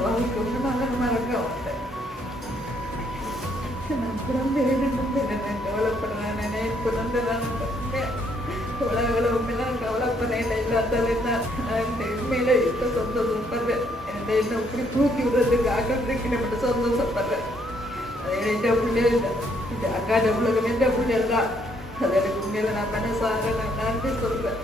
அவளுக்கு ஒன்று நான் மறக்க மாட்டேன். நான் பிறந்தேன் கவலைப்படுறேன். நினைப்பு நான் உலகம் கவலைப்படுறேன். எல்லாத்தாலும் தான் உண்மையில இப்போ சந்தோஷப்படுறேன். என்ன இப்படி தூக்கி விடுறதுக்கு ஆக்கிறதுக்கு நம்ம சந்தோஷப்படுறேன். அது என் பிள்ளைகள் இல்லை, இந்த அக்காட உலகம் எந்த பிள்ளைகள் தான். அது எனக்கு உண்மையில நான் மனசாக நான் நன்றி சொல்றேன்.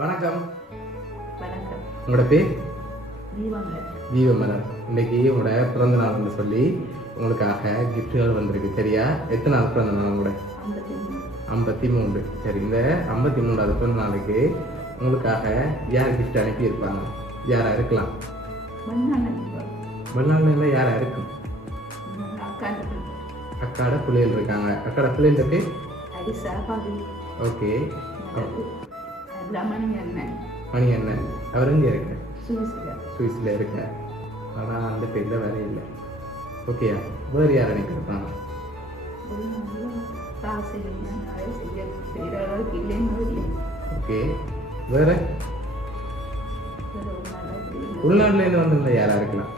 வணக்கம். வணக்கம். உங்களோட பேர்? தீபமலர். இன்னைக்கு உங்களோட பிறந்த நாள்னு சொல்லி உங்களுக்காக கிஃப்ட்டுகள் வந்திருக்கு. சரியா? எத்தனை நாள் பிறந்த நாள் உங்களோட? 53. சரி, இந்த 53வது பிறந்த நாளுக்கு உங்களுக்காக யார் கிஃப்ட் அனுப்பியிருப்பாங்க? யாரா இருக்கலாம்? வெளிநாடுல யாரா இருக்கும்? அக்காட பிள்ளைகள் இருக்காங்க. அக்காட பிள்ளைகள் பேர்? ஓகே. மணி அண்ணன். அவர் எங்கே இருக்க? சுவிஸில் இருக்க. ஆனால் அந்த பேரில் வேற இல்லை. ஓகேயா? வேறு யார் நினைக்கிறாங்க? ஓகே. வேற உள்நாட்டிலேருந்து வந்திருந்தா யாரா இருக்கலாம்?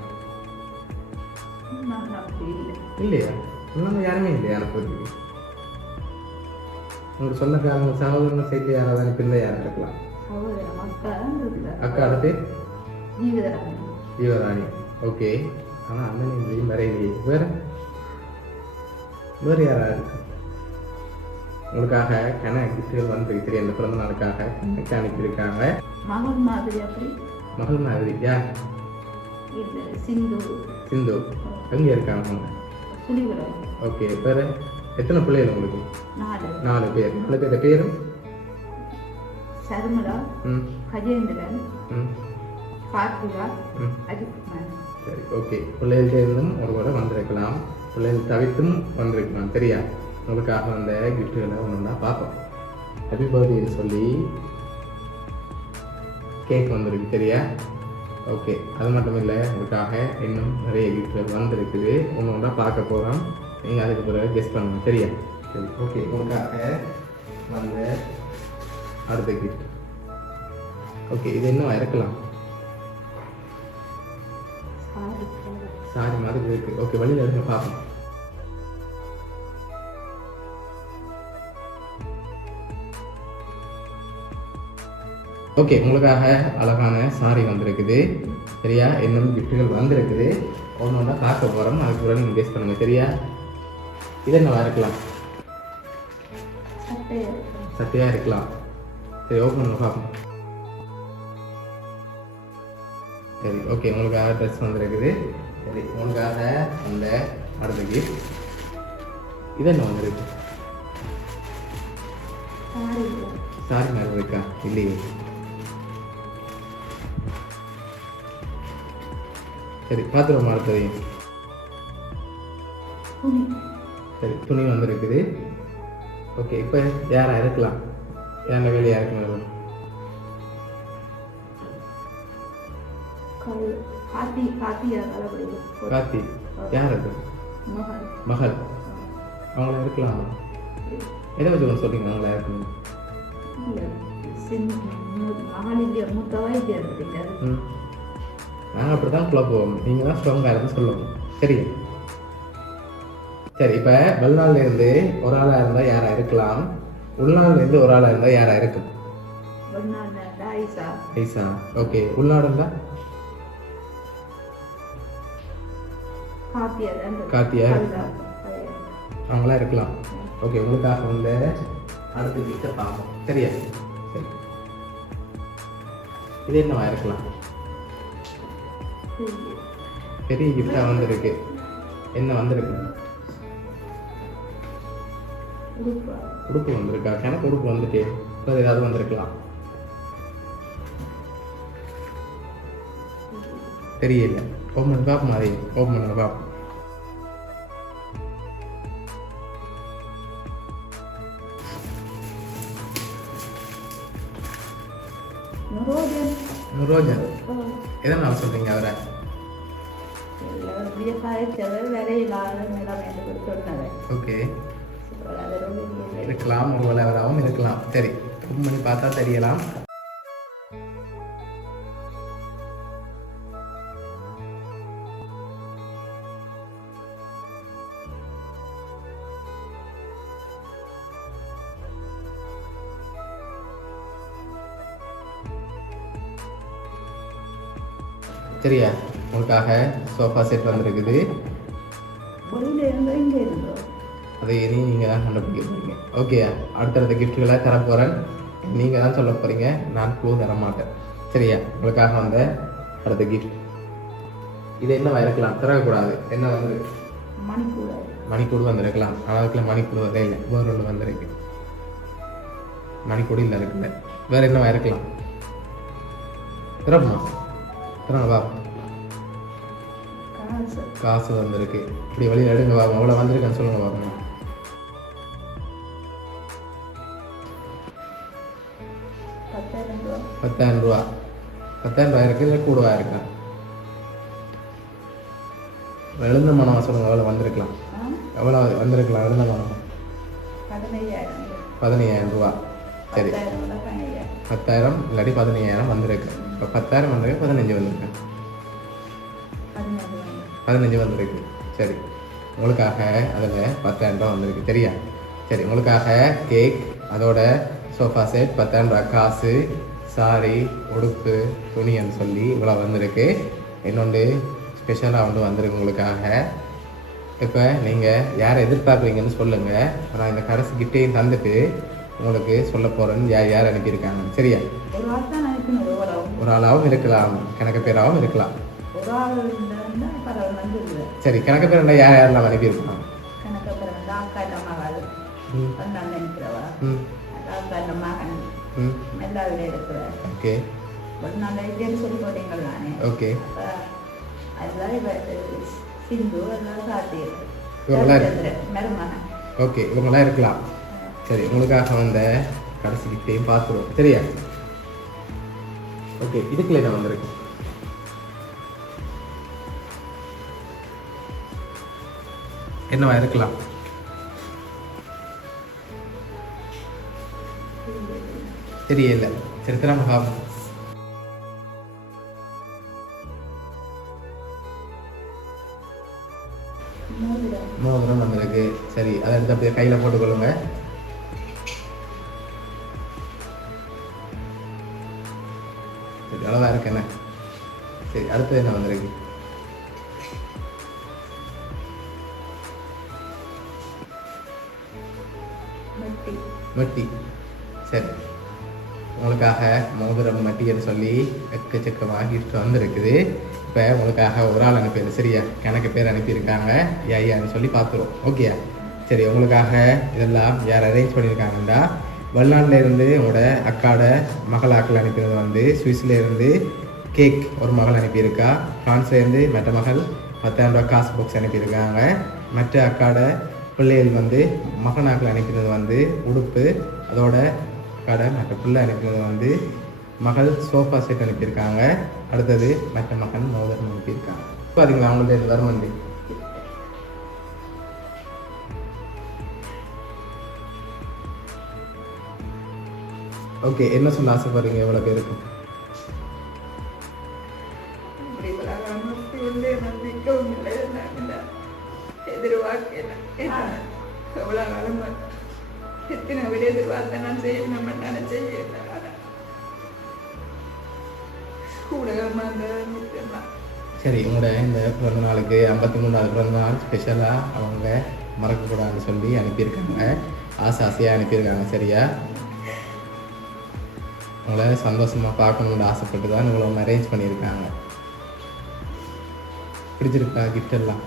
இல்லையா? உள்நாட்டில் யாருமே இல்லையா அனுப்புறதுக்கு? உங்களுக்கு சொந்தக்காரங்க சகோதரங்க சேர்த்து யாராவது அனுப்பியிருந்தா யாரா இருக்கலாம்? அக்கா பேர் ஜீவராணி. ஓகே. ஆனால் அண்ணன் இல்லையும் வேற இல்லையே. வேறு யாரா இருக்கு? உங்களுக்காக கிஃப்ட்டுகள் வந்துருக்கு. தெரியும், அந்த பிறந்த நாளுக்காக கணக்கு அனுப்பியிருக்காங்க. மகள் மாதிரி யார்? சிந்து. எங்கே இருக்காங்க அவங்க? ஓகே. வேறு எத்தனை பிள்ளைகள் உங்களுக்கு? 4 பேர். 4 பேர் பேரும்? சர்மலா, கஜேந்திரன், கார்த்திகா, அஜித்குமார். சரி, ஓகே. பிள்ளைகள்கிட்டேருந்தும் ஒரு கூட வந்திருக்கலாம், பிள்ளைகள் தவிர்த்தும் வந்திருக்கலாம். சரியா? உங்களுக்காக வந்த கிஃப்ட்டுகளை ஒன்று பார்ப்போம். ஹாப்பி பர்த்டேன்னு சொல்லி கேக் வந்திருக்கு. சரியா? ஓகே. அது மட்டும் இல்லை, உங்களுக்காக இன்னும் நிறைய கிஃப்ட்டுகள் வந்திருக்குது. ஒன்று ஒன்றா பார்க்க போகிறோம். நீங்கள் அதுக்கு பிறகு கெஸ் பண்ணணும். சரியா? சரி, ஓகே. உங்களுக்காக வந்த அடுத்த கிஃப்ட். ஓகே, இது இன்னும் இறக்கலாம். சாரி மாதிரி இருக்கு. ஓகே, வழியில் இருக்க பார்ப்போம். ஓகே, உங்களுக்காக அழகான சாரி வந்திருக்குது. சரியா? இன்னும் கிஃப்ட்டுகள் வந்திருக்குது. ஒன்று ஒன்றா பார்க்க போகிறோம். அதுக்கு பிறகு நீங்கள் கெஸ் பண்ணுங்கள். சரியா? இது என்னவா இருக்கலாம்? சட்டையாக இருக்கலாம். சரி, ஓப்பன் பண்ண பார்ப்போம். சரி, ஓகே. உங்களுக்காக ட்ரெஸ் வந்துருக்குது. சரி, உங்களுக்காக அந்த அடுத்த கிஃப்ட். இது என்ன வந்துருக்கு? சாரி மாதிரி இருக்கா? இல்லையே. சரி, பார்த்துருவோம் அடுத்ததையும். சரி, துணி வந்துருக்குது. ஓகே, இப்போ யாரா இருக்கலாம்? யார வேலையா இருக்கணும்? கார்த்தி. யார் அது? மகள். அவங்கள இருக்கலாம். எதை வச்சு ஒன்று சொல்றீங்க அவங்கள இருக்கணும்? நாங்கள் அப்படி தான் குழப்போம். நீங்கள் தான் ஸ்ட்ராங்காக இருந்து சொல்லணும். சரியா? சரி, இப்போ வெளிநாள்லேருந்து ஒரு ஆளாக இருந்தால் யாராக இருக்கலாம்? உள்நாள்லேருந்து ஒரு ஆளாக இருந்தால் யாராக இருக்கும்? ஐசா. ஓகே. உள்நாடு இருந்தால் கார்த்தியா. அவங்களாம் இருக்கலாம். ஓகே, உங்களுக்காக வந்து அடுத்த கிஃப்ட்டை பார்ப்போம். சரியா? சரி, இது என்னவா இருக்கலாம்? பெரிய கிஃப்டாக வந்திருக்கு. என்ன வந்திருக்கு? உடுப்பு வந்திருக்கா? எனக்கு உடுப்பு வந்துட்டு வேறு ஏதாவது வந்திருக்கலாம். தெரியல. ஓப்பன் பண்ணி பார்ப்போம். அதை ஓப்பன் பண்ண பார்ப்போம். ரோஜன். எதனால் சொல்றீங்க அவரை? ஓகே, இருக்கலாம். ஒரு வேலை அவராகவும் இருக்கலாம். சரி, ஓப்பன் பண்ணி பார்த்தா தெரியலாம். சரியா, உங்களுக்காக சோஃபா செட் வந்திருக்குது. அதை இனி நீங்கள் தான் கண்டுபிடிக்க போகிறீங்க. ஓகே, அடுத்தடுத்த கிஃப்ட்டுகளை தரப்போகிறேன். நீங்கள் தான் சொல்ல போகிறீங்க, நான் க்ளூ தர மாட்டேன். சரியா, உங்களுக்காக வந்த அடுத்த கிஃப்ட் இது என்னவா இருக்கலாம்? திறக்கக்கூடாது. என்ன வந்து மணிக்கூடு வந்திருக்கலாம். ஆனால் அதுக்குள்ள மணிக்கூடு வரே இல்லை, வேறு ஒன்று வந்திருக்கு. மணிக்கூடு இல்லை இருக்குல்ல, வேறு என்னவா இருக்கலாம்? திறப்புமா? வா, காசு வந்திருக்கு. இப்படி வழியில் எடுங்க வாங்க. அவ்வளோ வந்திருக்கேன்னு சொல்லுங்க பாருங்க. ₹10,000. ₹10,000 இருக்கு, இல்லை கூடவா இருக்கா? எழுந்த மனம் சொல்லுங்க, எவ்வளோ வந்திருக்கலாம்? எவ்வளோ வந்திருக்கலாம் எழுந்த மனம்? ₹15,000. சரி, 10,000 இல்லாட்டி 15,000 வந்திருக்கு. இப்போ 10,000 வந்திருக்கு, 15 வந்திருக்கு. 15 வந்திருக்கு. சரி, உங்களுக்காக அதில் ₹10,000 வந்திருக்கு. சரியா? சரி, உங்களுக்காக கேக், அதோட சோஃபா செட், ₹10,000 காசு, சாரி, உடுப்பு, துணின்னு சொல்லி இவ்வளோ வந்திருக்கு. இன்னொன்று ஸ்பெஷலாக ஒன்று வந்திருக்கு உங்களுக்காக. இப்போ நீங்கள் யாரை எதிர்பார்க்குறீங்கன்னு சொல்லுங்கள். நான் இந்த கடைசி கிஃப்டையும் தந்துட்டு உங்களுக்கு சொல்ல போகிறேன்னு யார் யார் அனுப்பியிருக்காங்க. சரியா? ஒரு ஆளாகவும் இருக்கலாம், கணக்கு பேராகவும் இருக்கலாம். சரி, கணக்கு பேர் யார் யாரெல்லாம் அனுப்பியிருக்காங்க? ஓகே ஓகே, ஓகே, இவங்களாம் இருக்கலாம். சரி, உங்களுக்காக வந்த கடைசி கிஃப்டையும் பார்த்துருவோம். சரியா? ஓகே, இதுக்குள்ள என்ன வந்திருக்கு? என்னவா இருக்கலாம்? தெரியல. சரி, திறமை பார்ப்போம். மோதிரம் வந்திருக்கு. சரி, அதை எடுத்து அப்படியே கையில் போட்டுக்கொள்ளுங்க. சரி, அளவாக இருக்கு என்ன? சரி, அடுத்தது என்ன வந்திருக்கு? மட்டி. சரி, உங்களுக்காக மோதிரம் மட்டின்னு சொல்லி எக்கச்சக்கமாக கிஃப்ட் வந்துருக்குது. இப்போ உங்களுக்காக ஒரு ஆள் அனுப்பிடு. சரியா? கணக்கு பேர் அனுப்பியிருக்காங்க. யான்னு சொல்லி பார்த்துருவோம். ஓகேயா? சரி, உங்களுக்காக இதெல்லாம் யார் அரேஞ்ச் பண்ணியிருக்காங்கன்னா, வெளிநாட்டிலேருந்து உங்களோட அக்காட மகள் ஆக்கள் அனுப்பினது வந்து சுவிஸ்லேருந்து கேக் ஒரு மகள் அனுப்பியிருக்கா. ஃப்ரான்ஸ்லேருந்து மற்ற மகள் ₹10,000 காசு பாக்ஸ் அனுப்பியிருக்காங்க. மற்ற அக்காட பிள்ளைகள் வந்து மகனாக்கள் அனுப்பினது வந்து உடுப்பு, அதோட அக்காட மற்ற பிள்ளை அனுப்பினது வந்து மகள் சோஃபா செட் அனுப்பியிருக்காங்க. அடுத்தது மற்ற மகன் மோதிரம் அனுப்பியிருக்காங்க. இப்போ அதுங்க அவங்கள்ட்ட வருமண்டி. ஓகே, என்ன சொல்ல ஆசைப்படுறீங்க? எவ்வளோ பேருக்கு? சரி, உங்களோட இந்த பிறந்த நாளுக்கு 53வது பிறந்த நாள் ஸ்பெஷலாக அவங்க மறக்கக்கூடாதுன்னு சொல்லி அனுப்பியிருக்காங்க. ஆசையாக அனுப்பியிருக்காங்க. சரியா? உங்களை சந்தோஷமாக பார்க்கணுன்னு ஆசைப்பட்டு தான் உங்களை ஒன்று அரேஞ்ச் பண்ணியிருக்காங்க. பிடிச்சிருக்கா கிஃப்ட் எல்லாம்?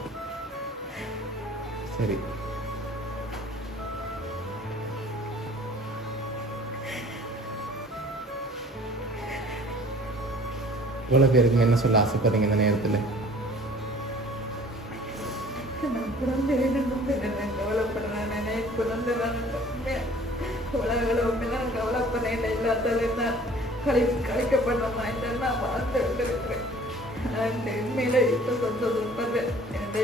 சரி, இவ்வளோ பேருக்கு என்ன சொல்ல ஆசைப்படுறீங்க இந்த நேரத்தில்? கழிக்கப்பட்டோம்னா நான் பார்த்து இருக்கிறேன். உண்மையில இப்போ சந்தோஷப்படுறேன்.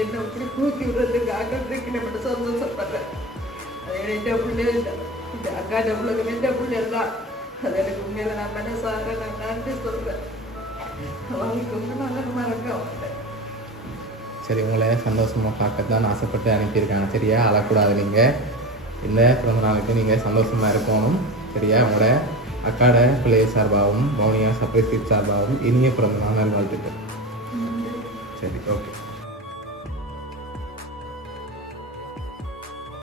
என்ன இப்படி தூக்கி விடுறதுக்கு ஆக்கிறதுக்கு நான் மட்டும் சந்தோஷப்படுறேன். அது என் பிள்ளைகள் இந்த அக்கா பிள்ளைகள் எந்த பிள்ளைகள் தான் அது எனக்கு உண்மையில நான் மனசார நான் நன்றி சொல்றேன். அவங்களுக்கு ஒன்றும் நான் மறக்க மாட்டேன். சரி, உங்களை சந்தோஷமாக பார்க்கத்தான் ஆசைப்பட்டு அனுப்பியிருக்காங்க. சரியா, அழக்கூடாது. நீங்கள் இந்த பிறந்த நாளுக்கு நீங்கள் சந்தோஷமாக இருக்கணும். சரியா, உங்களோட அக்காட பிள்ளைய சார்பாகவும் மௌனியா சர்ப்ரைஸ் சார்பாகவும் இனிய பிறந்த நாள் வாழ்த்துக்கள். சரி, ஓகே.